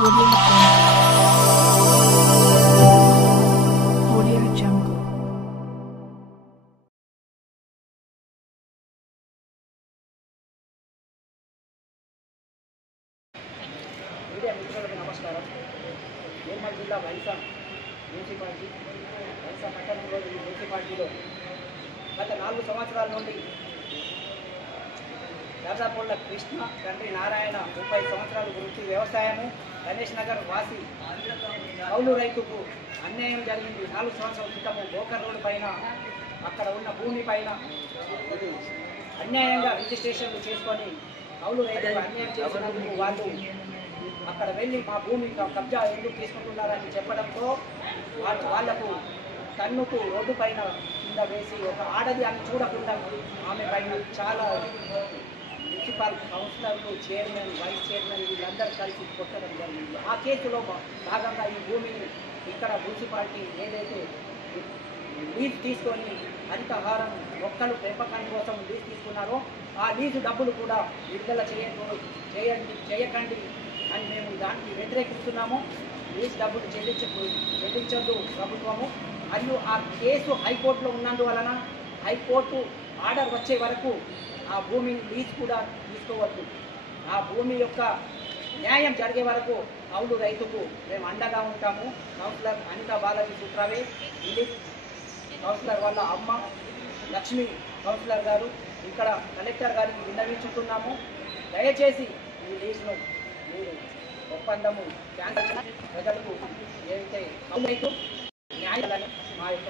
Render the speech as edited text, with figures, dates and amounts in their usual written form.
Audio Jungle. Media మిత్రులకు నమస్కారం. నిర్మల్ జిల్లా వైసా మున్సిపాలిటీ వైసా పట్టణంలో ఈ మున్సిపాలిటీలో గత 4 సంవత్సరాల నుండి దాదాపుళ్ళ కృష్ణ తండ్రి నారాయణ 30 సంవత్సరాల గురించి వ్యవసాయము గణేష్ నగర్ వాసి కౌలు రైతుకు అన్యాయం జరిగింది. 4 సంవత్సరాల క్రితము బోకర్ రోడ్డు పైన అక్కడ ఉన్న భూమి పైన అన్యాయంగా రిజిస్ట్రేషన్లు చేసుకొని కౌలు రైతుకు అన్యాయం చేసినందుకు వాళ్ళు అక్కడ వెళ్ళి మా భూమి కబ్జా ఎందుకు తీసుకుంటున్నారని చెప్పడంతో వాళ్లకు కన్నుకు రోడ్డు పైన కింద వేసి ఒక ఆడది అని చూడకుండా ఆమె పైన చాలా మున్సిపల్ కౌన్సిలర్లు, చైర్మన్, వైస్ చైర్మన్ వీళ్ళందరూ కలిసి కొట్టడం జరిగింది. ఆ కేసులో భాగంగా ఈ భూమిని ఇక్కడ మున్సిపాలిటీ ఏదైతే లీజ్ తీసుకొని హరితహారం మొక్కలు పెంపకం కోసం లీజ్ తీసుకున్నారో ఆ లీజు డబ్బులు కూడా విడుదల చేయకండి అని మేము దానికి వ్యతిరేకిస్తున్నాము. లీజ్ డబ్బులు చెల్లించదు ప్రభుత్వము. మరియు ఆ కేసు హైకోర్టులో ఉన్నందువలన హైకోర్టు ఆర్డర్ వచ్చే వరకు ఆ భూమిని లీజ్ కూడా తీసుకోవద్దు. ఆ భూమి యొక్క న్యాయం జరిగే వరకు కౌలు రైతుకు మేము అండగా ఉంటాము. కౌన్సిలర్ అనితా బాలాజీ సుట్రావే, దిలీప్ కౌన్సిలర్ వాళ్ళ అమ్మ లక్ష్మి కౌన్సిలర్ గారు ఇక్కడ కలెక్టర్ గారికి విన్నవించుతున్నాము. దయచేసి ఈ లీజ్ను మీరు ఒప్పందము క్యాన్సల్ ప్రజలకు ఏదైతే కౌలు రైతు న్యాయాలని మా యొక్క